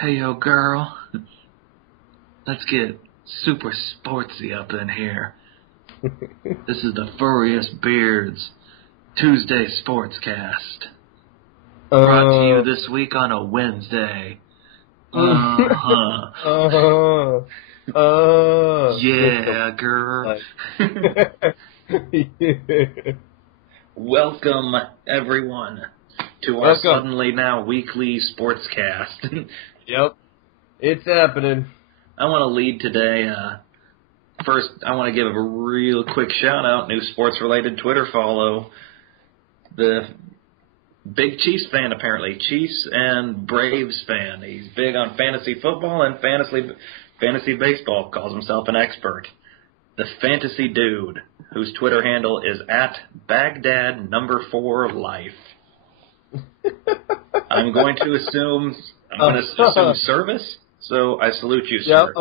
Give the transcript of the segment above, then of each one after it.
Hey, yo, girl. Let's get super sportsy up in here. This is the Furriest Beards Tuesday Sportscast. Brought to you this week on a Wednesday. Yeah, girl. Welcome, everyone, to our suddenly now weekly sportscast. Yep, it's happening. I want to lead today. First, I want to give a real quick shout-out, new sports-related Twitter follow. The big Chiefs fan, apparently. Chiefs and Braves fan. He's big on fantasy football and fantasy baseball. Calls himself an expert. The Fantasy Dude, whose Twitter handle is @Baghdad4Life. I'm going to assume service, so I salute you, sir.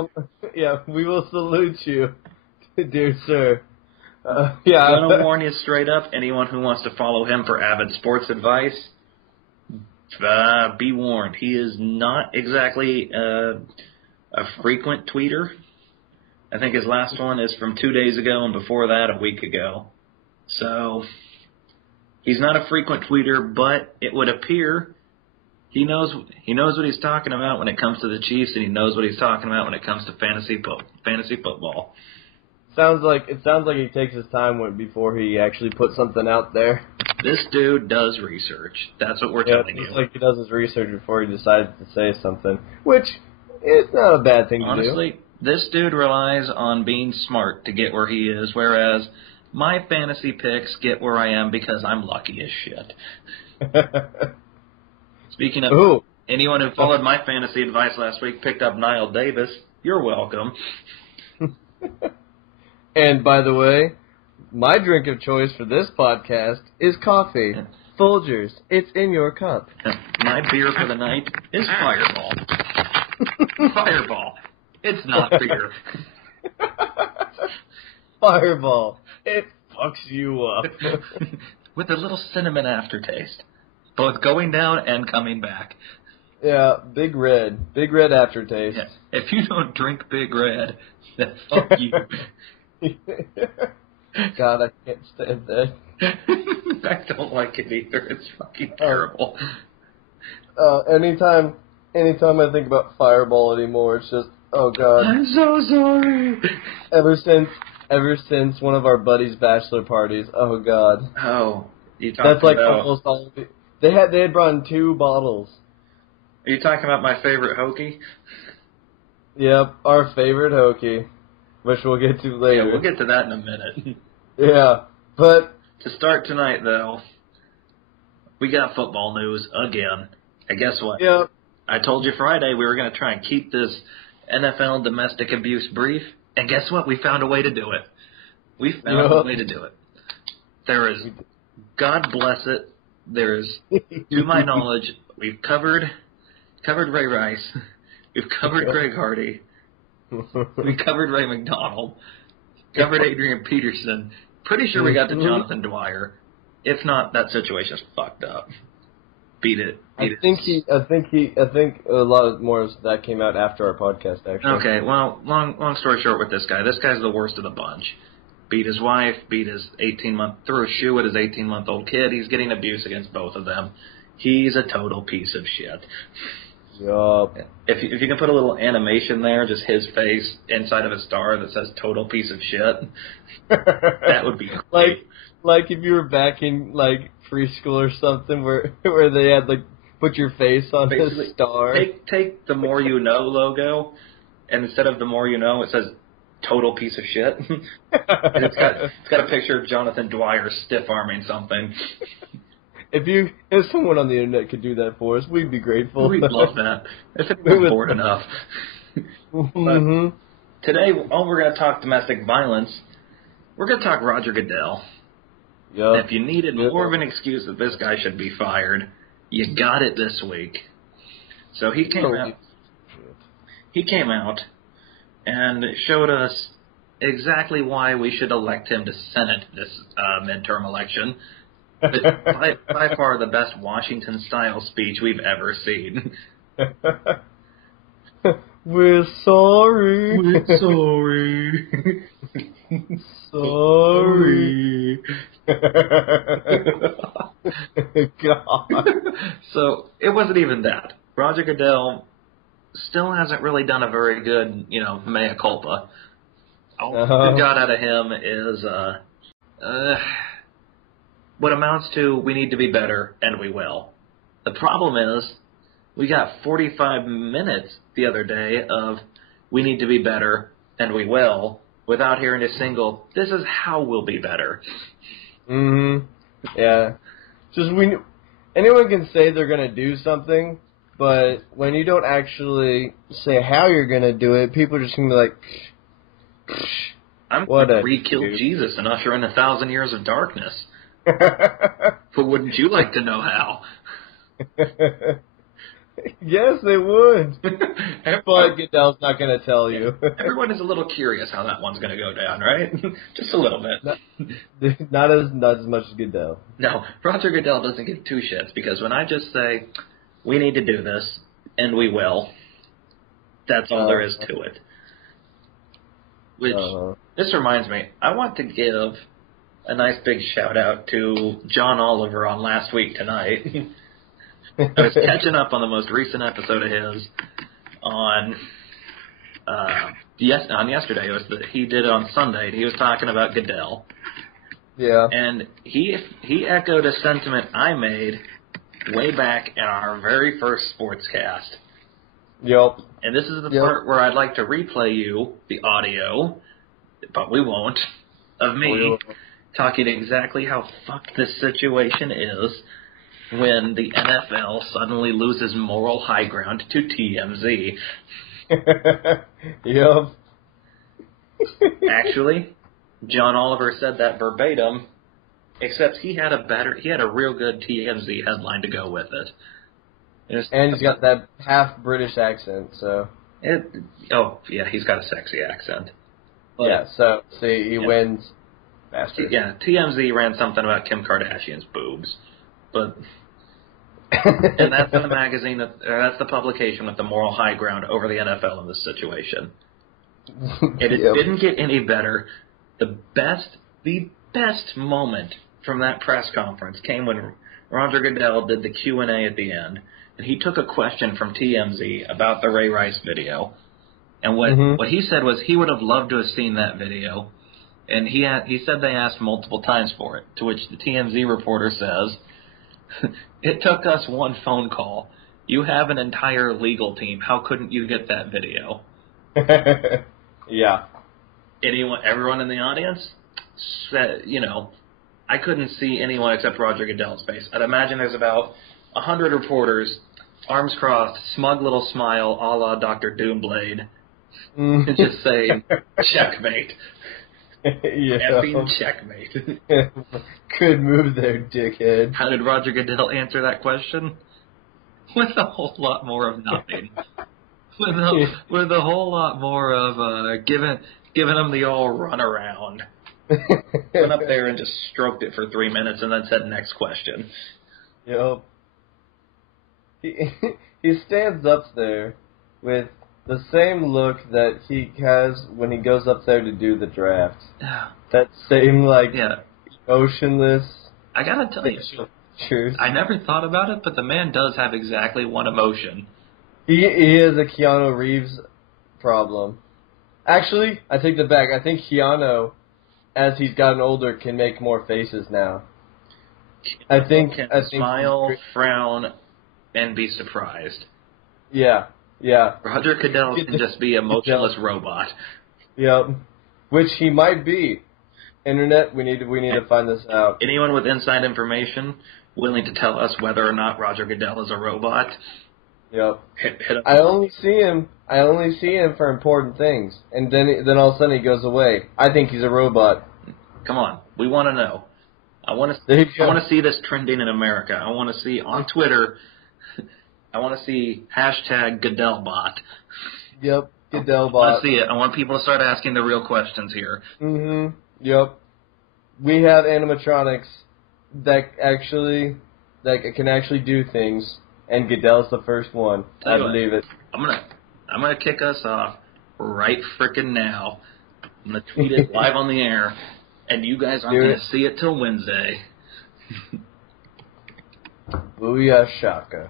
Yeah, we will salute you, dear sir. I'm going to warn you straight up, anyone who wants to follow him for avid sports advice, be warned. He is not exactly a frequent tweeter. I think his last one is from 2 days ago, and before that, a week ago. So, he's not a frequent tweeter, but it would appear he knows what he's talking about when it comes to the Chiefs, and he knows what he's talking about when it comes to fantasy football. Sounds like he takes his time before he actually puts something out there. This dude does research. That's what we're telling you. It's like he does his research before he decides to say something, which is not a bad thing to do. Honestly, this dude relies on being smart to get where he is, whereas my fantasy picks get where I am because I'm lucky as shit. Speaking of, anyone who followed my fantasy advice last week picked up Niall Davis. You're welcome. And by the way, my drink of choice for this podcast is coffee. Folgers, it's in your cup. My beer for the night is Fireball. Fireball. It's not beer. Fireball. It fucks you up. With a little cinnamon aftertaste. Both going down and coming back. Yeah, Big Red aftertaste. Yeah. If you don't drink Big Red, then fuck you. God, I can't stand that. I don't like it either. It's fucking terrible. Anytime I think about Fireball anymore, it's just, oh God. I'm so sorry. Ever since one of our buddies' bachelor parties, oh God. Oh, you talking That's like about... almost all. They had brought in 2 bottles. Are you talking about my favorite Hokey? Yep, our favorite Hokey, which we'll get to later. Yeah, we'll get to that in a minute. Yeah, but... To start tonight, though, we got football news again. And guess what? Yep. I told you Friday we were going to try and keep this NFL domestic abuse brief, and guess what? We found a way to do it. We found a way to do it. There is, God bless it, there's, to my knowledge, we've covered Ray Rice, we've covered Greg Hardy, we covered Ray McDonald, covered Adrian Peterson. Pretty sure we got to Jonathan Dwyer. If not, that situation's fucked up. Beat it. I think a lot more of that came out after our podcast, actually. Okay, well, long story short with this guy. This guy's the worst of the bunch. Beat his wife, beat his 18-month, threw a shoe at his 18-month-old kid. He's getting abuse against both of them. He's a total piece of shit. Yup. If you can put a little animation there, just his face inside of a star that says "total piece of shit," that would be great. Like if you were back in like preschool or something, where they had like put your face on a star. Take the More You Know logo, and instead of the More You Know, it says "total piece of shit." And it's got a picture of Jonathan Dwyer stiff arming something. If someone on the internet could do that for us, we'd be grateful. We'd love that. If it was bored enough. Mm-hmm. Today, we're going to talk domestic violence. We're going to talk Roger Goodell. Yep. If you needed more of an excuse that this guy should be fired, you got it this week. So he came out and showed us exactly why we should elect him to Senate this midterm election. By far the best Washington-style speech we've ever seen. We're sorry. We're sorry. Sorry. God. So it wasn't even that. Roger Goodell still hasn't really done a very good, mea culpa. All we got out of him is what amounts to we need to be better, and we will. The problem is we got 45 minutes the other day of we need to be better, and we will, without hearing a single, this is how we'll be better. Yeah. Just anyone can say they're going to do something, but when you don't actually say how you're going to do it, people are just going to be like, I'm going to re-kill Jesus and usher in 1,000 years of darkness. But wouldn't you like to know how? Yes, they would. But Goodell's not going to tell you. Everyone is a little curious how that one's going to go down, right? Just a little bit. Not as much as Goodell. No, Roger Goodell doesn't give two shits, because when I just say, we need to do this, and we will, that's all there is to it. Which, this reminds me, I want to give a nice big shout-out to John Oliver on Last Week Tonight. I was catching up on the most recent episode of his on yesterday. He did it on Sunday. He was talking about Goodell. Yeah. And he echoed a sentiment I made way back in our very first sportscast. Yep. And this is the part where I'd like to replay you the audio, but we won't, of me talking exactly how fucked this situation is when the NFL suddenly loses moral high ground to TMZ. Yep. Actually, John Oliver said that verbatim, except he had a real good TMZ headline to go with it. And he's got that half British accent, so. He's got a sexy accent. But, yeah, so see, he wins faster. Yeah, TMZ ran something about Kim Kardashian's boobs, but and that's the magazine. That's the publication with the moral high ground over the NFL in this situation. And it didn't get any better. The best moment from that press conference came when Roger Goodell did the Q&A at the end, and he took a question from TMZ about the Ray Rice video. And what he said was he would have loved to have seen that video, and he said they asked multiple times for it, to which the TMZ reporter says, it took us one phone call. You have an entire legal team. How couldn't you get that video? Yeah. Everyone in the audience said, I couldn't see anyone except Roger Goodell's face. I'd imagine there's about 100 reporters, arms crossed, smug little smile, a la Dr. Doomblade, just saying, checkmate. Effing checkmate. Good move there, dickhead. How did Roger Goodell answer that question? With a whole lot more of nothing. With a whole lot more of giving him the old runaround. Went up there and just stroked it for 3 minutes and then said, next question. Yep. He stands up there with the same look that he has when he goes up there to do the draft. That same, emotionless... I gotta tell you, I never thought about it, but the man does have exactly one emotion. He is a Keanu Reeves problem. Actually, I take that back. I think Keanu, as he's gotten older, can make more faces now. I think smile, frown, and be surprised. Yeah. Roger Goodell can just be a motionless robot. Yep. Which he might be. Internet, we need to find this out. Anyone with inside information willing to tell us whether or not Roger Goodell is a robot? Yep. Hit I only see him for important things, and then all of a sudden he goes away. I think he's a robot. Come on, we want to know. I want to see this trending in America. I want to see on Twitter. I want to see #GoodellBot. Yep, GoodellBot. I want to see it. I want people to start asking the real questions here. Yep. We have animatronics that can actually do things, and Goodell's the first one. I believe it. I'm gonna I'm going to kick us off right frickin' now. I'm going to tweet it live on the air, and you guys aren't going to see it till Wednesday. Booyah shaka.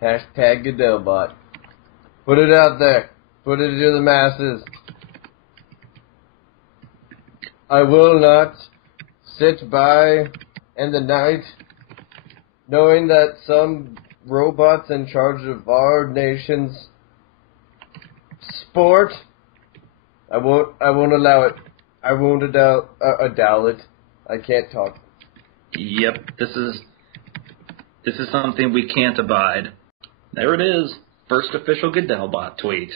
Hashtag Goodellbot. Put it out there. Put it to the masses. I will not sit by in the night knowing that some robots in charge of our nation's sport. I won't allow it. I won't allow it. I can't talk. Yep, this is something we can't abide. There it is. First official Goodellbot tweet.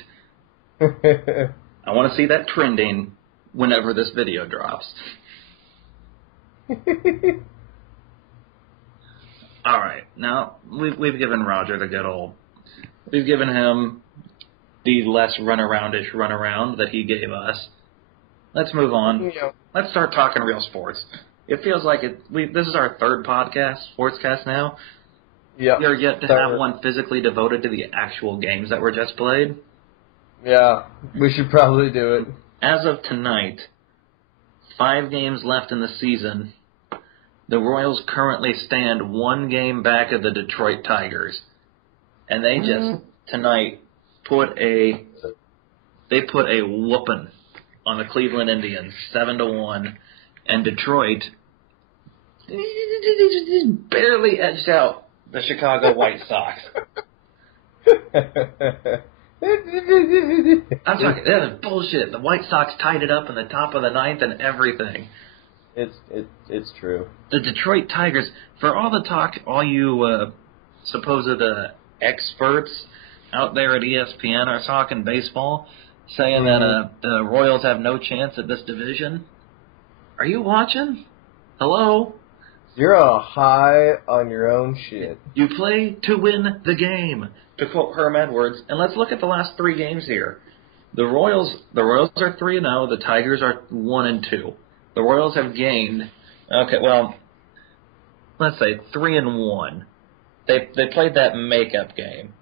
I want to see that trending whenever this video drops. All right, now we've given Roger the good old. We've given him the less runaroundish runaround that he gave us. Let's move on. Yeah. Let's start talking real sports. It feels like this is our third podcast, Sportscast now. Yeah. We are yet to have one physically devoted to the actual games that were just played. Yeah, we should probably do it. As of tonight, 5 games left in the season. The Royals currently stand 1 game back of the Detroit Tigers. And they just, tonight, put a whooping on the Cleveland Indians, 7-1. And Detroit barely edged out the Chicago White Sox. I'm talking, that is bullshit. The White Sox tied it up in the top of the 9th and everything. It's true. The Detroit Tigers, for all the talk, all you supposed experts out there at ESPN are talking baseball, saying that the Royals have no chance at this division. Are you watching? Hello? You're a high on your own shit. You play to win the game, to quote Herm Edwards. And let's look at the last 3 games here. The Royals are 3-0. The Tigers are 1-2. The Royals have gained, let's say 3-1. They played that makeup game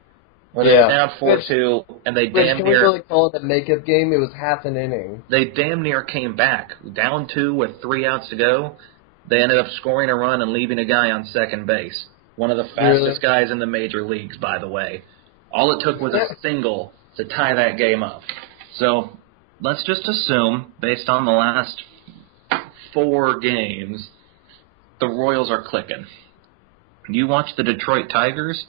where they were down 4-2, and they damn near. Can we really call it a makeup game? It was half an inning. They damn near came back, down 2 with 3 outs to go. They ended up scoring a run and leaving a guy on second base. One of the fastest guys in the major leagues, by the way. All it took was a single to tie that game up. So let's just assume, based on the last 4 games, the Royals are clicking. You watch the Detroit Tigers.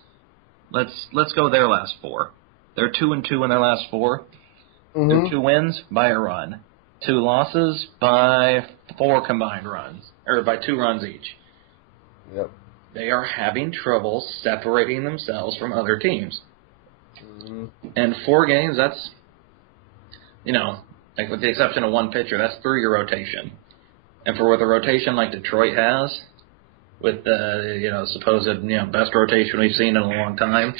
Let's go their last 4. They're 2-2 in their last 4. Their 2 wins by a run. 2 losses by 4 combined runs, or by 2 runs each. Yep. They are having trouble separating themselves from other teams. And 4 games, that's, like with the exception of 1 pitcher, that's 3 your rotation. And for with a rotation like Detroit has, with the supposed best rotation we've seen in a long time,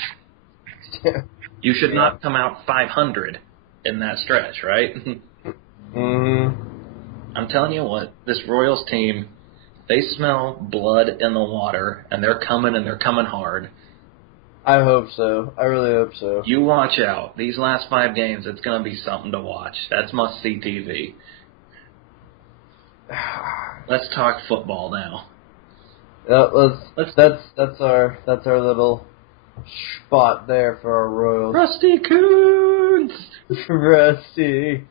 you should not come out 500 in that stretch, right? I'm telling you what, this Royals team, they smell blood in the water, and they're coming hard. I hope so. I really hope so. You watch out. These last 5 games, it's going to be something to watch. That's must-see TV. Let's talk football now. That's our little spot there for our Royals. Rusty Coons! Rusty,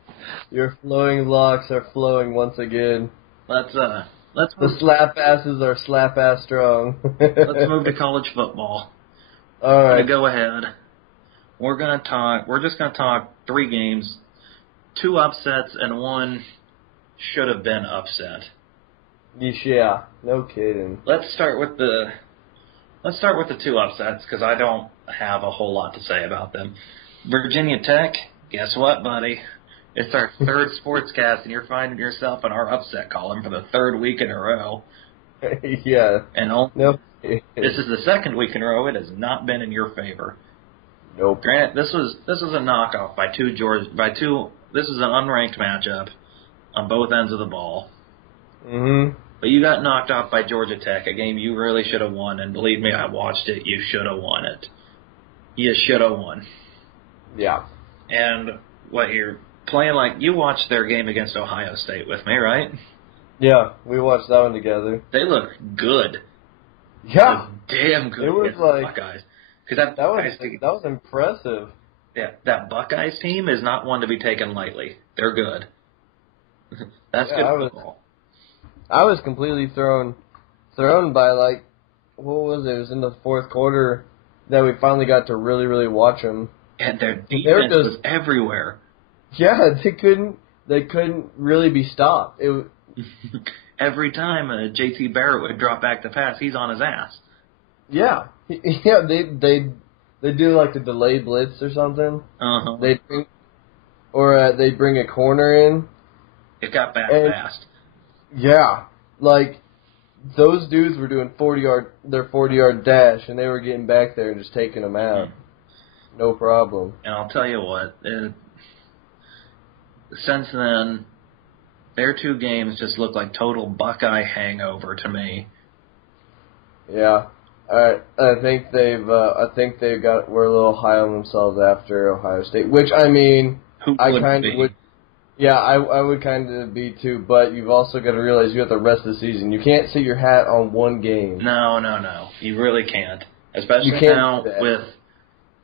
your flowing locks are flowing once again. Let's the slap asses are slap ass strong. Let's move to college football. All right. I'm gonna go ahead. We're just gonna talk 3 games, 2 upsets and 1 should have been upset. Yeah, no kidding. Let's start with the 2 upsets because I don't have a whole lot to say about them. Virginia Tech, guess what, buddy? It's our 3rd sportscast, and you're finding yourself in our upset column for the 3rd week in a row. Yeah. And this is the 2nd week in a row. It has not been in your favor. Nope. Granted, this was a knockoff by 2 This is an unranked matchup on both ends of the ball. But you got knocked off by Georgia Tech, a game you really should have won. And believe me, I watched it. You should have won it. You should have won. Yeah. And what you're playing like, you watched their game against Ohio State with me, right? Yeah, we watched that one together. They look good. Yeah. Damn good It was against the like Buckeyes. Because that was impressive. yeah, that Buckeyes team is not one to be taken lightly. They're good. That's Yeah, good football. I was completely thrown by, like, what was it? It was in the fourth quarter that we finally got to really, really watch them. And their defense was everywhere. Yeah, they couldn't really be stopped. Every time J.T. Barrett would drop back to pass, he's on his ass. Yeah, yeah. They do like the delayed blitz or something. Uh-huh. They bring a corner in. It got back fast. Yeah, like those dudes were doing their 40-yard dash, and they were getting back there and just taking them out. No problem. And I'll tell you what, since then, their two games just look like total Buckeye hangover to me. Yeah, I think we're a little high on themselves after Ohio State, which I mean, I kind of would. Yeah, I would kind of be too, but you've also got to realize you have the rest of the season. You can't sit your hat on one game. No. You really can't. Especially now with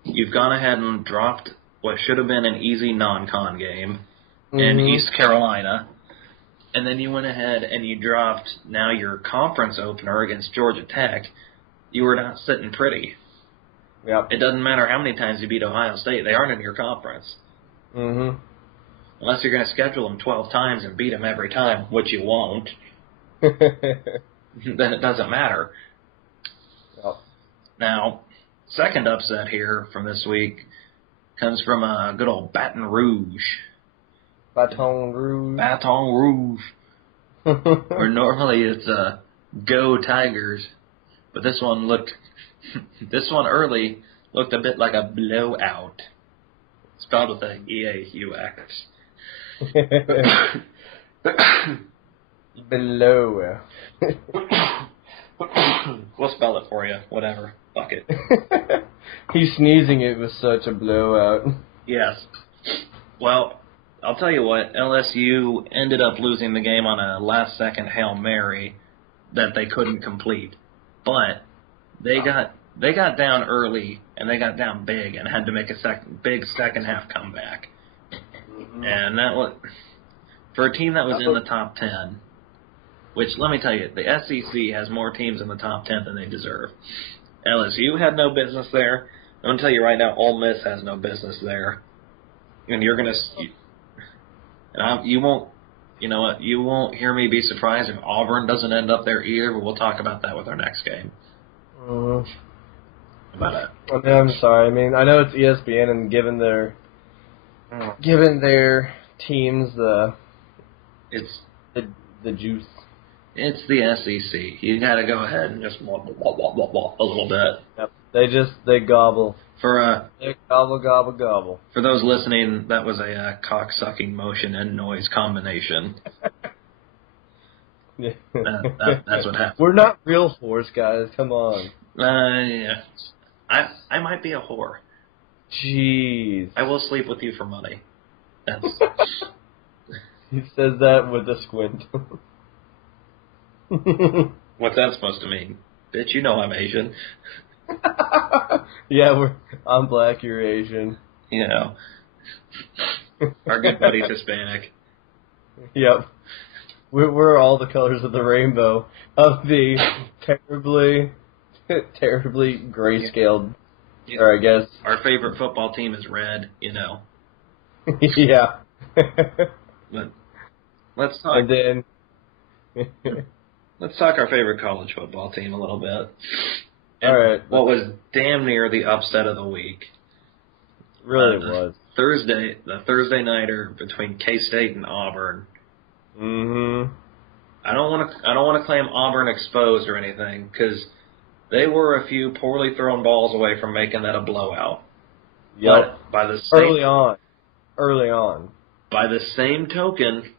you've gone ahead and dropped what should have been an easy non-con game in East Carolina, and then you went ahead and you dropped now your conference opener against Georgia Tech. You were not sitting pretty. Yep. It doesn't matter how many times you beat Ohio State. They aren't in your conference. Mm-hmm. Unless you're going to schedule them 12 times and beat them every time, which you won't, then it doesn't matter. Yep. Now, second upset here from this week comes from good old Baton Rouge. Baton Rouge. Where normally it's Go Tigers, but this one early looked a bit like a blowout. Spelled with a E-A-U-X. Below. We'll spell it for you. Whatever. Fuck it. He's sneezing. It was such a blowout. Yes. Well, I'll tell you what. LSU ended up losing the game on a last-second Hail Mary that they couldn't complete. But they got down early, and they got down big, and had to make a big second-half comeback. Mm-hmm. And that was, for a team that was in the top 10, which, let me tell you, the SEC has more teams in the top 10 than they deserve. LSU had no business there. I'm going to tell you right now, Ole Miss has no business there. And you're going to, you won't hear me be surprised if Auburn doesn't end up there either, but we'll talk about that with our next game. About it. I mean, I'm sorry. I mean, I know it's ESPN, and given their teams the juice. It's the SEC. You got to go ahead and just blah, blah, blah, blah, blah, a little bit. Yep. They gobble. They gobble. For those listening, that was a cock-sucking motion and noise combination. That's what happened. We're not real whores, guys. Come on. Yeah. I might be a whore. Jeez. I will sleep with you for money. That's. He says that with a squint. What's that supposed to mean? Bitch, you know I'm Asian. Yeah, I'm black, you're Asian. You know. Our good buddy's Hispanic. Yep. We're all the colors of the rainbow. Of the terribly grayscaled. Yeah. Or I guess. Our favorite football team is red, you know. Yeah. But let's talk. And then. Let's talk our favorite college football team a little bit. All right. What was damn near the upset of the week. Really was. The Thursday nighter between K-State and Auburn. Mm-hmm. I don't want to claim Auburn exposed or anything, because they were a few poorly thrown balls away from making that a blowout. Yep. But by the same, early on. By the same token,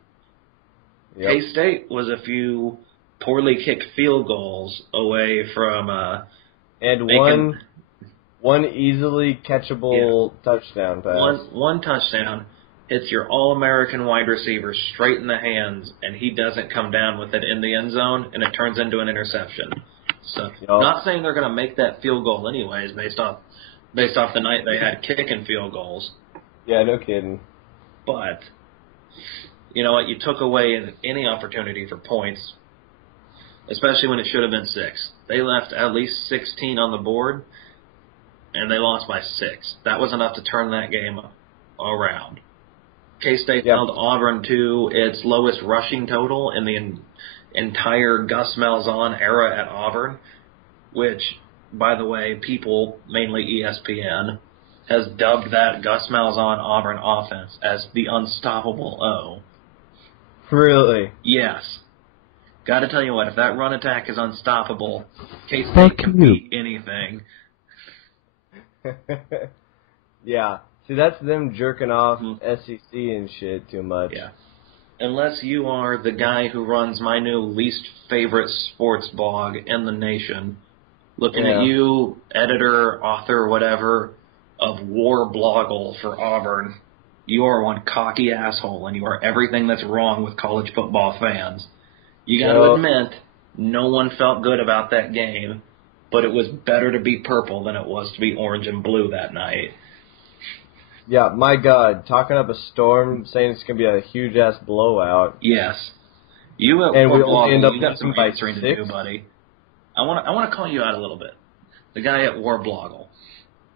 yep. K-State was a few poorly kicked field goals away from One easily catchable touchdown pass. One touchdown. Hits your All-American wide receiver straight in the hands, and he doesn't come down with it in the end zone, and it turns into an interception. So, not saying they're going to make that field goal anyways, based off the night they had kicking field goals. Yeah, no kidding. But you know what? You took away any opportunity for points, especially when it should have been 6. They left at least 16 on the board, and they lost by 6. That was enough to turn that game around. K-State held Auburn to its lowest rushing total in the entire Gus Malzahn era at Auburn, which, by the way, people, mainly ESPN, has dubbed that Gus Malzahn Auburn offense as the unstoppable O. Really? Yes. Got to tell you what, if that run attack is unstoppable, K-State can beat anything. Yeah. See, that's them jerking off SEC and shit too much. Yeah. Unless you are the guy who runs my new least favorite sports blog in the nation, looking at you, editor, author, whatever, of War Bloggle for Auburn, you are one cocky asshole, and you are everything that's wrong with college football fans. You got to admit, no one felt good about that game, but it was better to be purple than it was to be orange and blue that night. Yeah, my God, talking up a storm, saying it's going to be a huge-ass blowout. Yes. You at War Bloggle, you got some answering to do, buddy. I want to call you out a little bit. The guy at War Bloggle.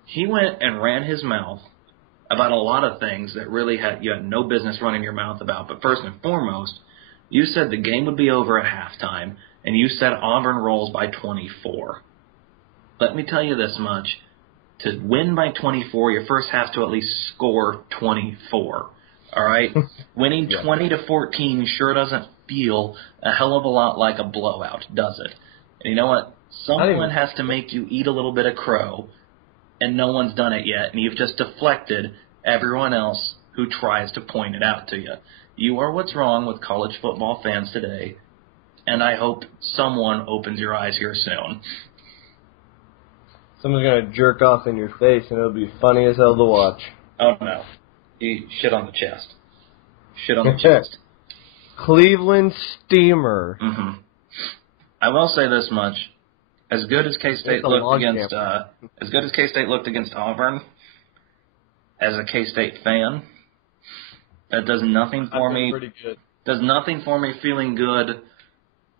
He went and ran his mouth about a lot of things that really you had no business running your mouth about. But first and foremost, you said the game would be over at halftime, and you said Auburn rolls by 24. Let me tell you this much. To win by 24, you first have to at least score 24. All right? Winning 20-14 sure doesn't feel a hell of a lot like a blowout, does it? And you know what? Someone has to make you eat a little bit of crow, and no one's done it yet, and you've just deflected everyone else who tries to point it out to you. You are what's wrong with college football fans today, and I hope someone opens your eyes here soon. Someone's going to jerk off in your face, and it'll be funny as hell to watch. Oh, no. You shit on the chest. Shit on the chest. Cleveland Steamer. Mm-hmm. I will say this much. As good as K-State looked against Auburn, as a K-State fan, that does nothing for me. Does nothing for me feeling good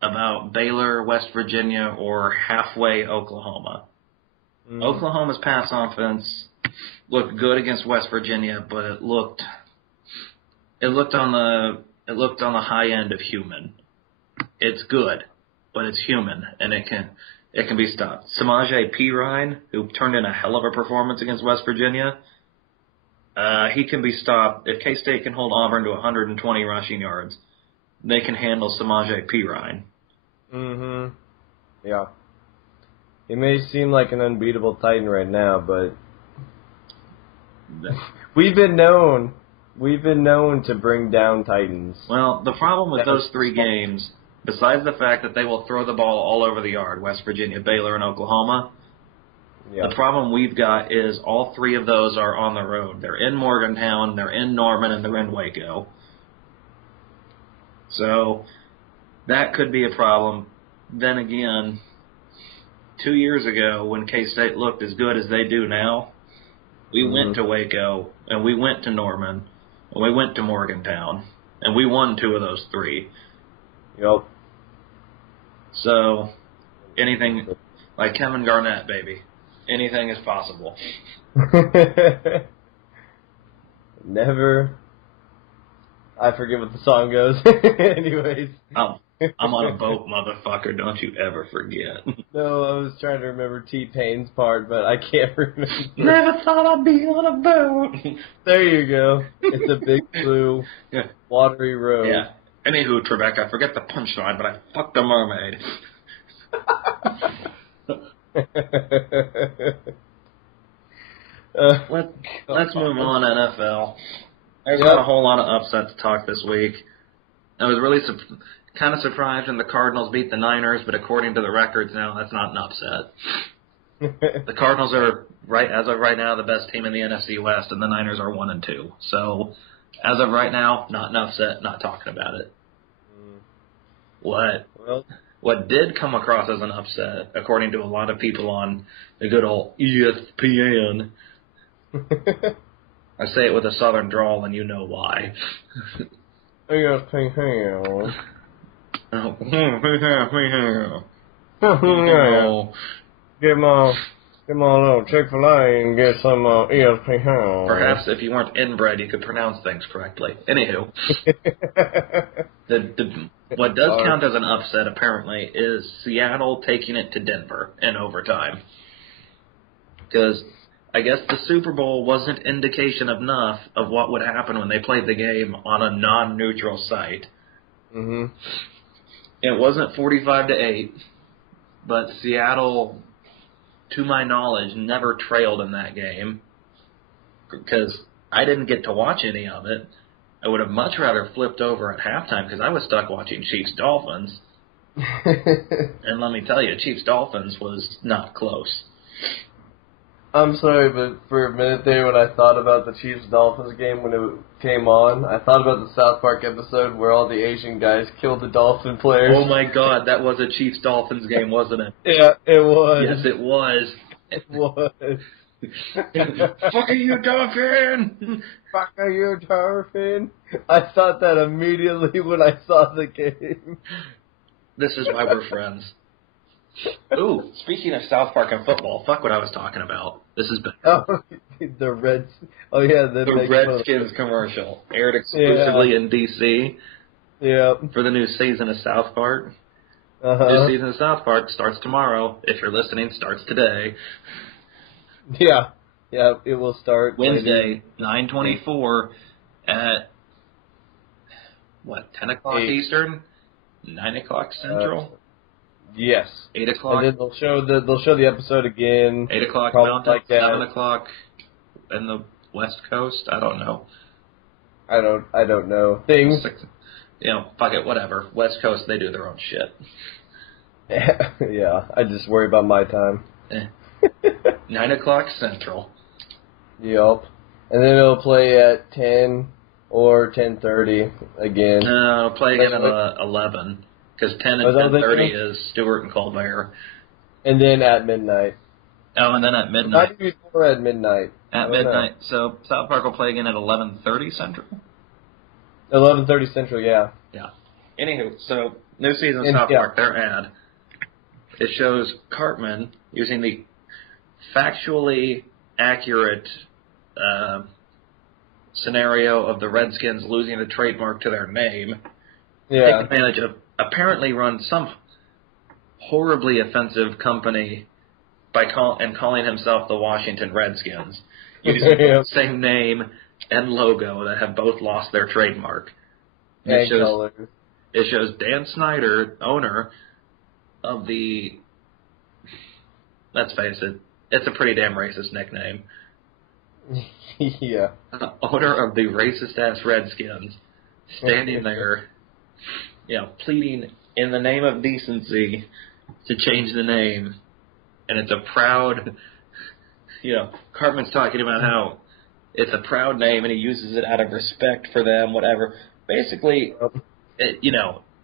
about Baylor, West Virginia, or halfway Oklahoma. Oklahoma's pass offense looked good against West Virginia, but it looked on the high end of human. It's good, but it's human, and it can be stopped. Sl33pr, who turned in a hell of a performance against West Virginia, he can be stopped. If K-State can hold Auburn to 120 rushing yards, they can handle Sl33pr. Mm-hmm. Yeah. He may seem like an unbeatable Titan right now, but we've been known to bring down Titans. Well, the problem with those 3 games, besides the fact that they will throw the ball all over the yard, West Virginia, Baylor, and Oklahoma, the problem we've got is all 3 of those are on the road. They're in Morgantown, they're in Norman, and they're in Waco. So that could be a problem. Then again, 2 years ago, when K-State looked as good as they do now, we went to Waco, and we went to Norman, and we went to Morgantown, and we won 2 of those 3. Yep. So, anything, like Kevin Garnett, baby, anything is possible. Never. I forget what the song goes. Anyways. I'm on a boat, motherfucker. Don't you ever forget. No, I was trying to remember T-Pain's part, but I can't remember. Never thought I'd be on a boat. There you go. It's a big blue, watery road. Yeah. Anywho, Trebek, I forget the punchline, but I fucked a mermaid. Let's move on, NFL. There's not a whole lot of upset to talk this week. I was really kind of surprised when the Cardinals beat the Niners, but according to the records now, that's not an upset. The Cardinals are, as of right now, the best team in the NFC West, and the Niners are 1-2. So, as of right now, not an upset, not talking about it. What did come across as an upset, according to a lot of people on the good old ESPN, I say it with a southern drawl, and you know why. ESPN. Get my little Chick-fil-A and get some ESPN. Perhaps if you weren't inbred, you could pronounce things correctly. Anywho, what does count as an upset, apparently, is Seattle taking it to Denver in overtime. Because I guess the Super Bowl wasn't indication enough of what would happen when they played the game on a non-neutral site. Mm-hmm. It wasn't 45-8, but Seattle, to my knowledge, never trailed in that game because I didn't get to watch any of it. I would have much rather flipped over at halftime because I was stuck watching Chiefs-Dolphins. And let me tell you, Chiefs-Dolphins was not close. I'm sorry, but for a minute there when I thought about the Chiefs-Dolphins game when it came on, I thought about the South Park episode where all the Asian guys killed the Dolphin players. Oh my God, that was a Chiefs-Dolphins game, wasn't it? Yeah, it was. Yes, it was. It was. Fuck you, Dolphin! Fuck you, Dolphin! I thought that immediately when I saw the game. This is why we're friends. Ooh, speaking of South Park and football, fuck what I was talking about. This is better. Oh, the Reds. Oh, yeah. The Redskins commercial aired exclusively in D.C. Yeah. For the new season of South Park. Uh-huh. New season of South Park starts tomorrow. If you're listening, starts today. Yeah. Yeah, it will start Wednesday, 9/24 at, 10 o'clock 8. Eastern? 9 o'clock Central? Yes. 8 o'clock? And then they'll show the episode again. 8 o'clock Mountain, Mountain, 7 o'clock in the West Coast? I don't know. I don't know. Things. Fuck it, whatever. West Coast, they do their own shit. Yeah, I just worry about my time. 9 o'clock Central. Yup. And then it'll play at 10 or 10:30 again. No, it'll play again at 11. Because 10 and 10:30 is Stewart and Colbert. And then at midnight. Oh, and then at midnight. Might be more at midnight. At midnight. So South Park will play again at 11:30 Central? 11:30 Central, yeah. Yeah. Anywho, so new season of South Park, their ad. It shows Cartman using the factually accurate scenario of the Redskins losing the trademark to their name. Yeah. Take advantage of apparently run some horribly offensive company by calling himself the Washington Redskins, using the same name and logo that have both lost their trademark. It shows Dan Snyder, owner of the. Let's face it, it's a pretty damn racist nickname. Yeah. Owner of the racist-ass Redskins, standing there, pleading in the name of decency to change the name. And it's a proud, Cartman's talking about how it's a proud name and he uses it out of respect for them, whatever. Basically, it's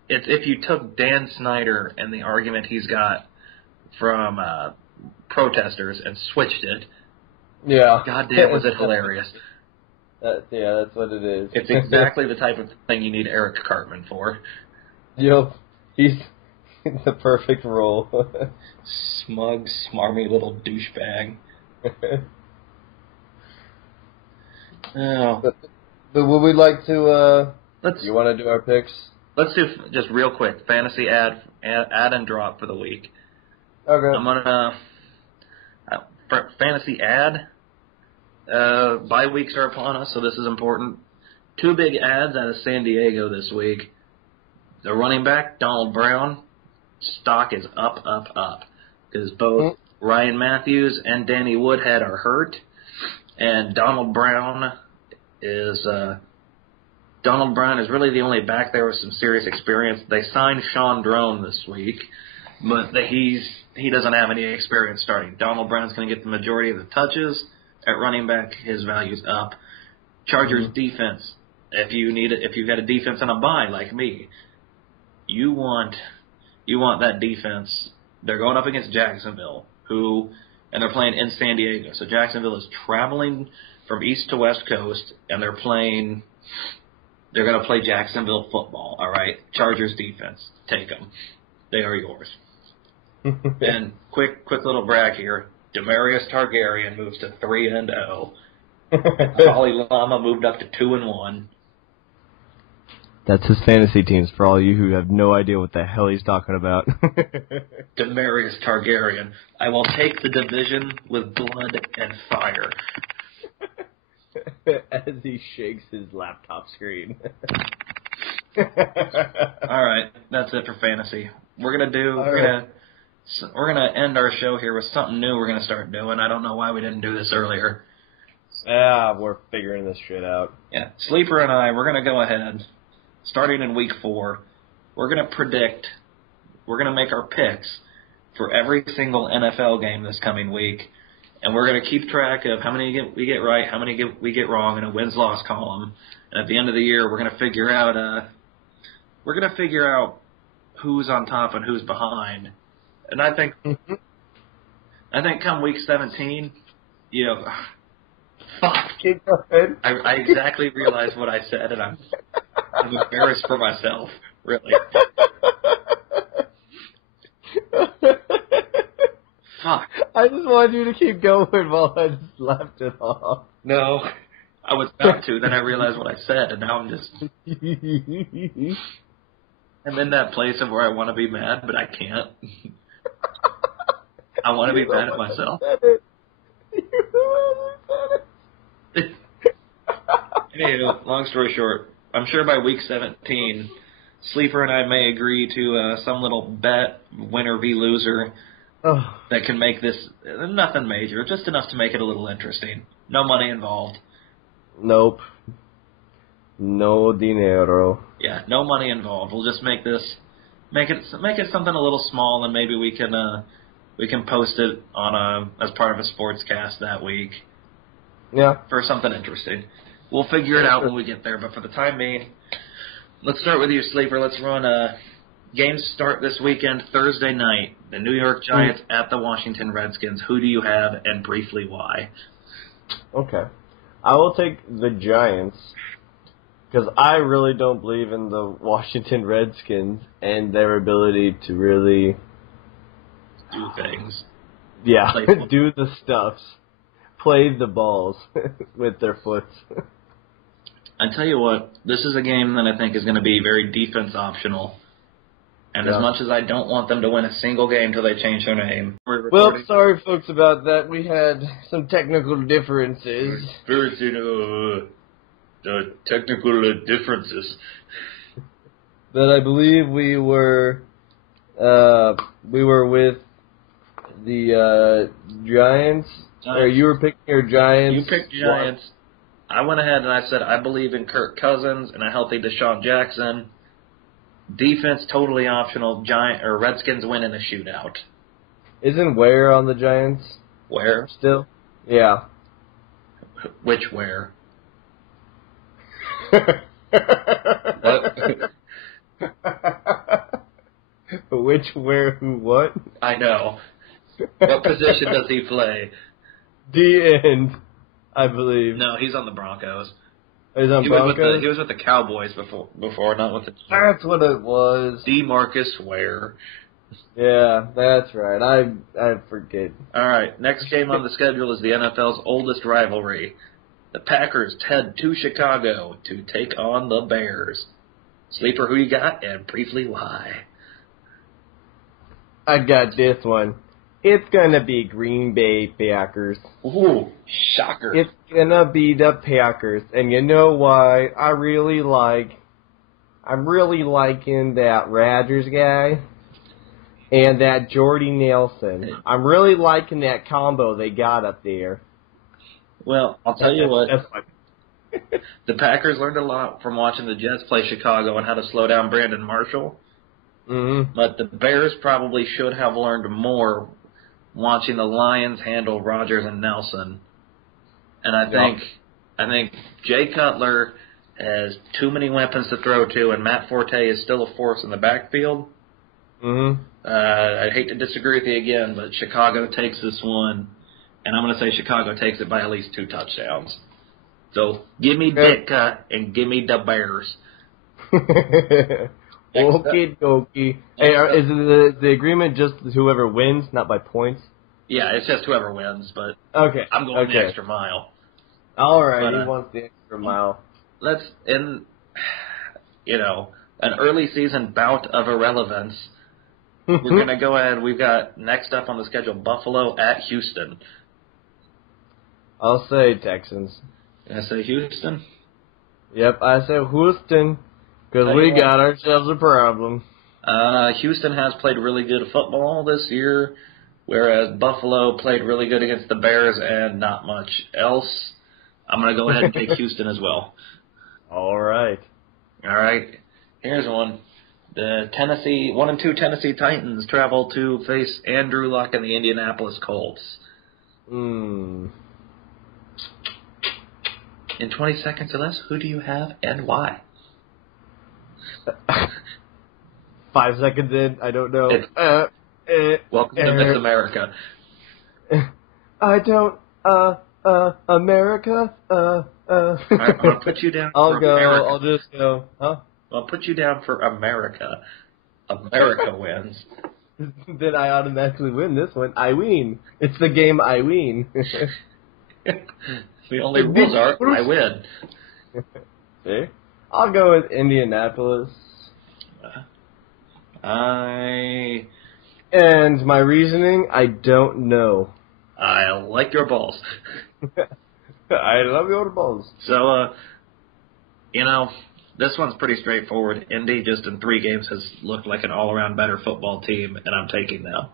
if you took Dan Snyder and the argument he's got from protesters and switched it, yeah. Goddamn, was it hilarious. Yeah, that's what it is. It's exactly the type of thing you need Eric Cartman for. Yep. He's the perfect role. Smug, smarmy little douchebag. Oh. But would we like to, you want to do our picks? Let's do, just real quick, fantasy add and drop for the week. Okay. I'm going to, fantasy ad, bye weeks are upon us, so this is important. 2 big ads out of San Diego this week. The running back, Donald Brown, stock is up. Because both Ryan Matthews and Danny Woodhead are hurt. And Donald Brown is really the only back there with some serious experience. They signed Sean Drone this week, but he's he doesn't have any experience starting. Donald Brown's going to get the majority of the touches. At running back, his value's up. Chargers defense, if you've got a defense on a bye like me, you want that defense. They're going up against Jacksonville, and they're playing in San Diego. So Jacksonville is traveling from east to west coast, and they're going to play Jacksonville football. All right, Chargers defense, take them. They are yours. And quick little brag here. Demarius Targaryen moves to 3-0. Ollie Lama moved up to 2-1. That's his fantasy teams for all you who have no idea what the hell he's talking about. Demarius Targaryen. I will take the division with blood and fire. As he shakes his laptop screen. All right, that's it for fantasy. We're gonna end our show here with something new we're gonna start doing. I don't know why we didn't do this earlier. We're figuring this shit out. Yeah, Sleeper and I, we're gonna go ahead, starting in week 4. We're gonna make our picks for every single NFL game this coming week, and we're gonna keep track of how many we get right, how many we get wrong in a wins-loss column. And at the end of the year, we're gonna figure out who's on top and who's behind. And I think come week 17, fuck. Keep going. I exactly realized what I said, and I'm embarrassed for myself, really. Fuck. I just wanted you to keep going while I just left it off. No, I was about to, then I realized what I said, and now I'm in that place of where I want to be mad, but I can't. I want to be mad at myself. Anywho, long story short, I'm sure by week 17, Sleeper and I may agree to some little bet, winner v loser, that can make this nothing major, just enough to make it a little interesting. No money involved. Nope. No dinero. Yeah, no money involved. We'll just make it something a little small, and maybe we can post it on as part of a sportscast that week. Yeah. For something interesting. We'll figure it out when we get there, but for the time being, let's start with you, Sleeper. Let's run games start this weekend, Thursday night. The New York Giants at the Washington Redskins. Who do you have, and briefly why? Okay. I will take the Giants, because I really don't believe in the Washington Redskins and their ability to really do things. Yeah, do the stuffs. Play the balls with their foot. I tell you what, this is a game that I think is going to be very defense optional. And as much as I don't want them to win a single game until they change their name. Well, sorry, folks, about that. We had some technical differences. Technical differences. But I believe we were with the Giants. Or you were picking your Giants. You picked Giants. I went ahead and I said I believe in Kirk Cousins and a healthy Deshaun Jackson. Defense totally optional. Redskins win in a shootout. Isn't Ware on the Giants? Where? Still? Yeah. Which Ware? What? Which Ware? Who? What? I know. What position does he play? D-end, I believe. No, he's on the Broncos. He's on Broncos? He was with the Cowboys before, not with the Giants. That's what it was. DeMarcus Ware. Yeah, that's right. I forget. All right, next game on the schedule is the NFL's oldest rivalry. The Packers head to Chicago to take on the Bears. Sleeper, who you got, and briefly why? I got this one. It's gonna be Green Bay Packers. Ooh, shocker. It's gonna be the Packers. And you know why? I'm really liking that Rodgers guy and that Jordy Nelson. I'm really liking that combo they got up there. Well, I'll tell you what. The Packers learned a lot from watching the Jets play Chicago on how to slow down Brandon Marshall. Mm-hmm. But the Bears probably should have learned more watching the Lions handle Rodgers and Nelson. And I think Jay Cutler has too many weapons to throw to, and Matt Forte is still a force in the backfield. Mm-hmm. I hate to disagree with you again, but Chicago takes this one, and I'm going to say Chicago takes it by at least 2 touchdowns. So give me Ditka and give me the Bears. Okie dokie. Hey, is the agreement just whoever wins, not by points? Yeah, it's just whoever wins, but okay. I'm going the extra mile. All right, he wants the extra mile. Let's, in, an early season bout of irrelevance, we're going to go ahead. We've got next up on the schedule Buffalo at Houston. I'll say Texans. I say Houston? Yep, I say Houston, because we got ourselves a problem. Houston has played really good football this year, whereas Buffalo played really good against the Bears and not much else. I'm going to go ahead and take Houston as well. All right. Here's one. The 1-2 Tennessee Titans travel to face Andrew Luck and the Indianapolis Colts. In 20 seconds or less, who do you have and why? 5 seconds in, I don't know. Welcome to Miss America. I don't, America, I'm going to put you down for America. I'll just go, huh? I'll put you down for America. America wins. Then I automatically win this one. I win. It's the game I win. The only rules are I win. See? I'll go with Indianapolis. And my reasoning, I don't know. I like your balls. I love your balls. So, this one's pretty straightforward. Indy, just in 3 games, has looked like an all-around better football team, and I'm taking them.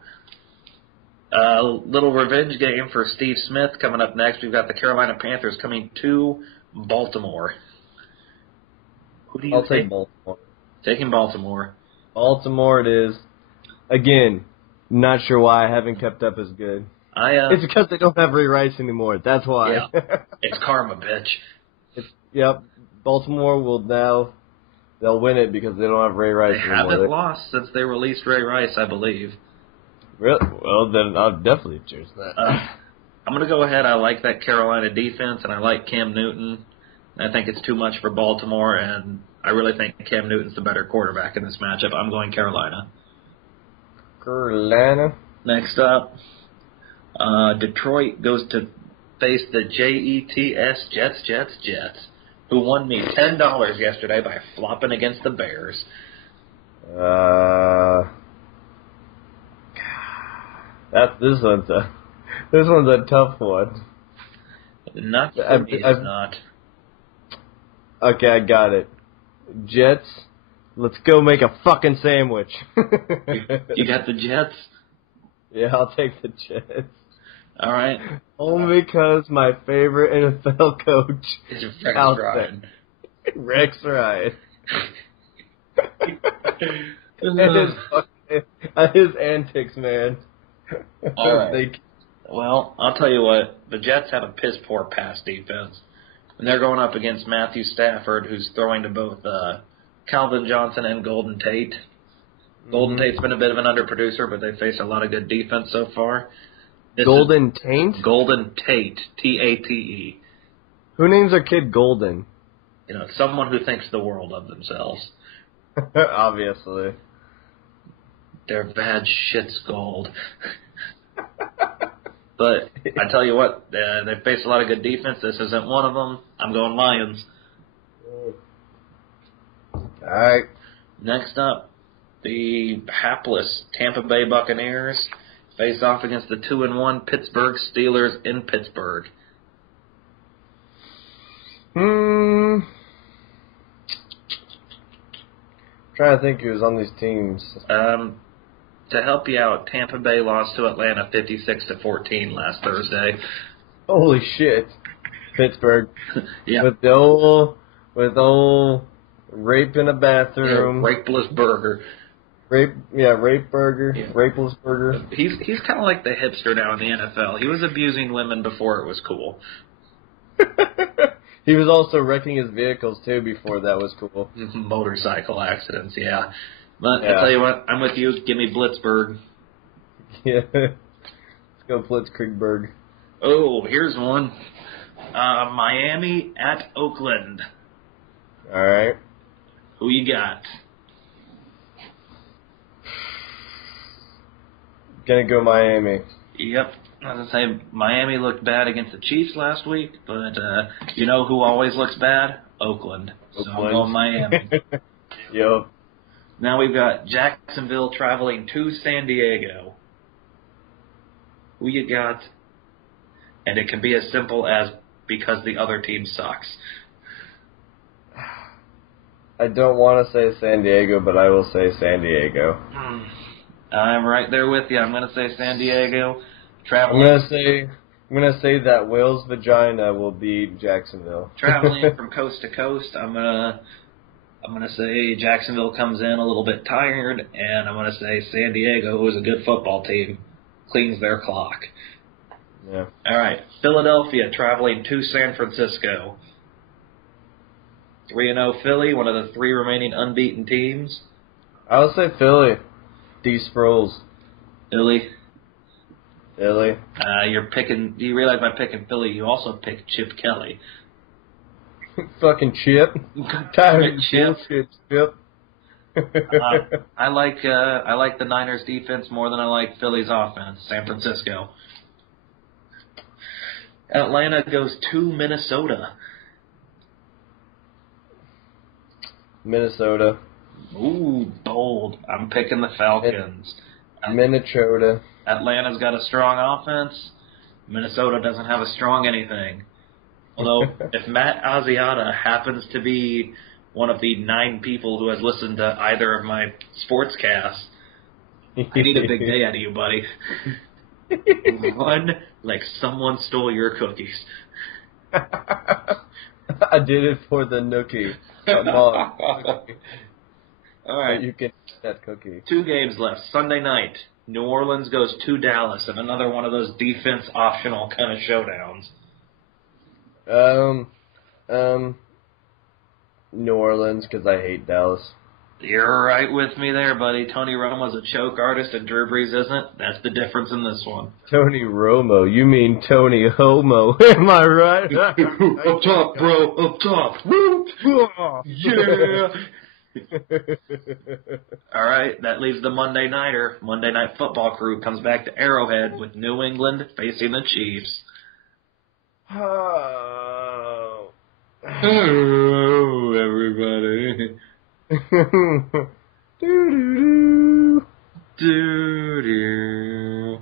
A little revenge game for Steve Smith coming up next. We've got the Carolina Panthers coming to Baltimore. Who do you take? I'll take Baltimore. Taking Baltimore. Baltimore it is. Again, not sure why I haven't kept up as good. It's because they don't have Ray Rice anymore. That's why. Yeah. It's karma, bitch. Yep. Baltimore will now, they'll win it because they don't have Ray Rice anymore. They haven't lost since they released Ray Rice, I believe. Really? Well, then I'll definitely choose that. I'm going to go ahead. I like that Carolina defense, and I like Cam Newton. I think it's too much for Baltimore, and I really think Cam Newton's the better quarterback in this matchup. I'm going Carolina. Carolina. Next up, Detroit goes to face the Jets, who won me $10 yesterday by flopping against the Bears. This one's a tough one. Not for me, it's not. Okay, I got it. Jets, let's go make a fucking sandwich. You got the Jets? Yeah, I'll take the Jets. All right. Only because my favorite NFL coach is Rex Ryan. Rex Ryan. and his antics, man. All right. Well, I'll tell you what. The Jets have a piss-poor pass defense. And they're going up against Matthew Stafford, who's throwing to both Calvin Johnson and Golden Tate. Golden Tate's been a bit of an underproducer, but they face a lot of good defense so far. Golden Tate? Golden Tate. T-A-T-E. Who names their kid Golden? Someone who thinks the world of themselves. Obviously. Their bad shit's gold. But I tell you what, they face a lot of good defense. This isn't one of them. I'm going Lions. All right. Next up, the hapless Tampa Bay Buccaneers face off against the 2-1 Pittsburgh Steelers in Pittsburgh. Trying to think who's on these teams. To help you out, Tampa Bay lost to Atlanta 56-14 last Thursday. Holy shit. Pittsburgh. Yeah. With old rape in a bathroom. Yeah, rapeless burger. Rape Burger, Yeah. Rapeless Burger. He's kind of like the hipster now in the NFL. He was abusing women before it was cool. He was also wrecking his vehicles too before that was cool. Motorcycle accidents, yeah. But Yeah. I tell you what, I'm with you. Give me Blitzburg. Yeah. Let's go Blitzkriegburg. Oh, here's one. Miami at Oakland. All right. Who you got? Gonna go Miami. Yep. As I say, Miami looked bad against the Chiefs last week, but you know who always looks bad? Oakland. So I'm going Miami. Yep. Now we've got Jacksonville traveling to San Diego. Who you got? And it can be as simple as because the other team sucks. I don't want to say San Diego, but I will say San Diego. I'm right there with you. I'm going to say San Diego. I'm gonna say that Will's vagina will beat Jacksonville. Traveling from coast to coast, I'm gonna say Jacksonville comes in a little bit tired, and I'm gonna say San Diego, who is a good football team, cleans their clock. Yeah. All right, Philadelphia traveling to San Francisco. 3-0 Philly, one of the 3 remaining unbeaten teams. I would say Philly. D. Sproles. Philly. Philly. You're picking. Do you realize by picking Philly, you also picked Chip Kelly? Fucking Chip. Tired of Chip. Chip. I like the Niners defense more than I like Philly's offense. San Francisco. Atlanta goes to Minnesota. Minnesota. Ooh, bold. I'm picking the Falcons. Minnesota. Atlanta's got a strong offense. Minnesota doesn't have a strong anything. Although, if Matt Asiata happens to be one of the 9 people who has listened to either of my sportscasts, I need a big day out of you, buddy. Run like someone stole your cookies. I did it for the nookie. Come on. All right. You can eat that cookie. 2 games left. Sunday night, New Orleans goes to Dallas, and another one of those defense optional kind of showdowns. New Orleans, because I hate Dallas. You're right with me there, buddy. Tony Romo's a choke artist and Drew Brees isn't. That's the difference in this one. Tony Romo. You mean Tony Homo. Am I right? Up top, bro. Up top. Woo! Yeah! All right, that leaves the Monday Nighter. Monday Night Football crew comes back to Arrowhead with New England facing the Chiefs. Oh. Hello, everybody. Doo-doo-doo. Doo-doo.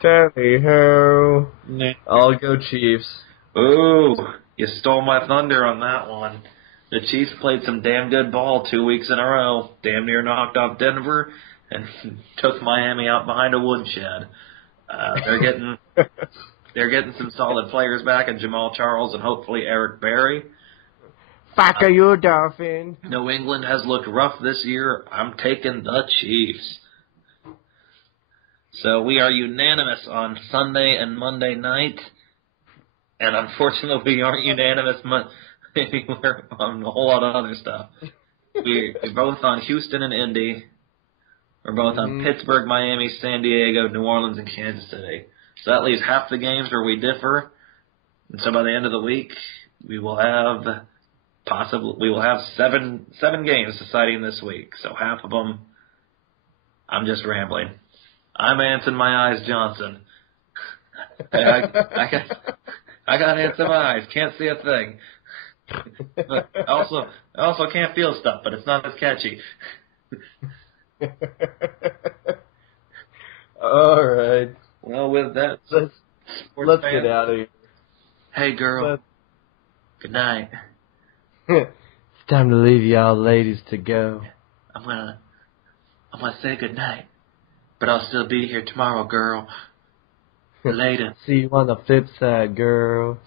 Tally ho. I'll go Chiefs. Ooh, you stole my thunder on that one. The Chiefs played some damn good ball 2 weeks in a row. Damn near knocked off Denver and took Miami out behind a woodshed. They're getting some solid players back in Jamal Charles and hopefully Eric Berry. Fuck are you, Dolphin? New England has looked rough this year. I'm taking the Chiefs. So we are unanimous on Sunday and Monday night. And unfortunately, we aren't unanimous anywhere on a whole lot of other stuff. We're both on Houston and Indy. We're both on Pittsburgh, Miami, San Diego, New Orleans, and Kansas City. So that leaves half the games where we differ. And so by the end of the week, we will have seven games deciding this week. So half of them, I'm just rambling. I'm Anson My Eyes Johnson. I got ants in my eyes. Can't see a thing. But I also can't feel stuff, but it's not as catchy. All right. Well, with that, let's get out of here. Hey, girl. Good night. It's time to leave y'all ladies to go. I'm gonna say good night, but I'll still be here tomorrow, girl. Later. See you on the flip side, girl.